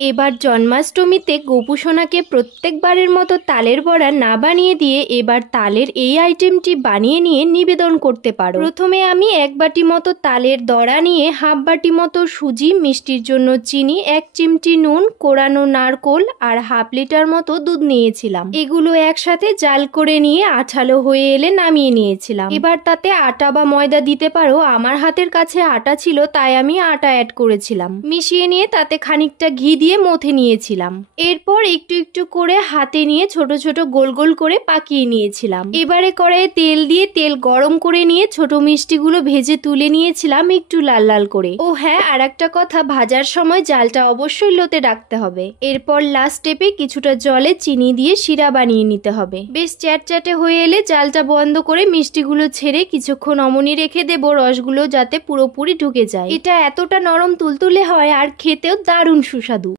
এবার জন্মাষ্টমীতে গোপু সোনাকে প্রত্যেকবারের মতো তালের বড়া না বানিয়ে দিয়ে এবার তালের এই আইটেমটি বানিয়ে নিয়ে নিবেদন করতে পারো। প্রথমে আমি 1 বাটি মতো তালের দড়া নিয়ে হাফ বাটি মতো সুজি, মিষ্টির জন্য চিনি, 1 চিমটি নুন, কোরানো নারকোল আর হাফ লিটার মতো দুধ নিয়েছিলাম। এগুলো একসাথে জাল করে নিয়ে আঠালো হয়ে এলে নামিয়ে নিয়েছিলাম। এবার তাতে আটা বা ময়দা দিতে পারো, আমার হাতের কাছে আটা ছিল তাই আমি আটা অ্যাড করেছিলাম। মিশিয়ে নিয়ে তাতে খানিকটা ঘি দিয়ে মথে নিয়েছিলাম। এরপর একটু একটু করে হাতে নিয়ে ছোট ছোট গোল গোল করে পাকিয়ে নিয়েছিলাম। এবারে কড়াইয়ে তেল দিয়ে তেল গরম করে নিয়ে ছোট মিষ্টিগুলো ভেজে তুলে নিয়েছিলাম একটু লাল লাল করে। ও হ্যাঁ, আর একটা কথা, ভাজার সময় জালটা অবশ্যই লোতে রাখতে হবে। এরপর লাস্ট স্টেপে কিছুটা জলে চিনি দিয়ে শিরা বানিয়ে নিতে হবে। বেশ চ্যাটচ্যাটে হয়ে এলে জালটা বন্ধ করে মিষ্টিগুলো ছেড়ে কিছুক্ষণ অমনি রেখে দেব, রসগুলো যাতে পুরোপুরি ঢুকে যায়। এটা এতটা নরম তুলতুলে হয় আর খেতেও দারুণ সুস্বাদু।